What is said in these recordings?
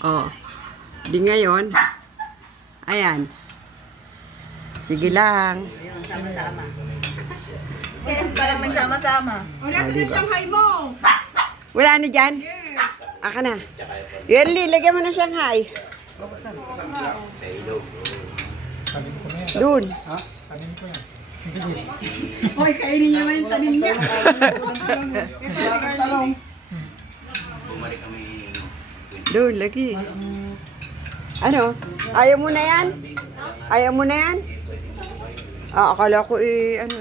Oh. Di ngayon. Ayan. Sige lang. Ayun, sama-sama. Parang nagsama-sama. Wala sa diba? Shanghai mo. Wala na dyan? Aka na. Yerli, lagyan mo na Shanghai. Doon. Hoy, kainin niya man yung tanim niya. Doon, lagi. Ano? Ayaw mo na yan? Ayaw mo na yan? Ah, akala ko ano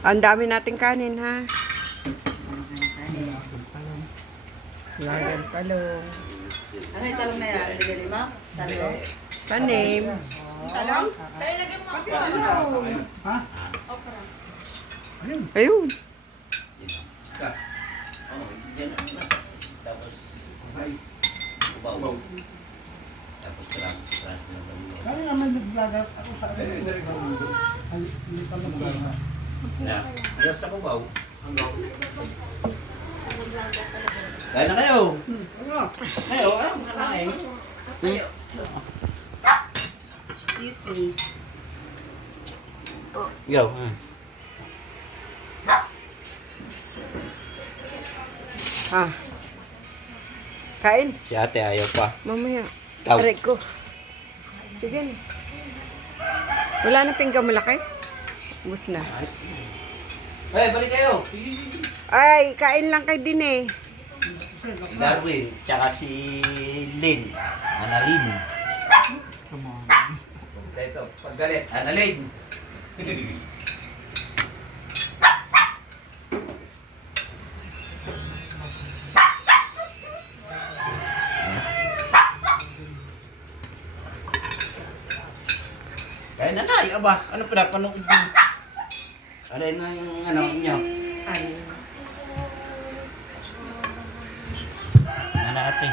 Ang dami nating kanin, ha? Lagan talong. Ano yung talong na yan? Bigyan mo? Salos? Tanim. Talong? Tayo lagyan mo. Talong. Ayun. Kaya naman nag-vlog ako sa akin. Hindi pa mag-vlog. Ayos sa kubaw. Kaya na kayo. Kayo, anong kakain? Excuse me. Ikaw. Ah. Kain. Si ate ayaw pa. Mamaya. Ikaw. Aray ko. Sige na. Wala na pinggan malaki? Ubus na. Hey, balik kayo. Ay, kain lang kayo din eh. Darwin, tsaka si Lynn. Annalyn. Ito, paggalit. Annalyn. Kaya nanay, aba, ano pinapanood mo? Ano yun ang ano niyo? Ano ate?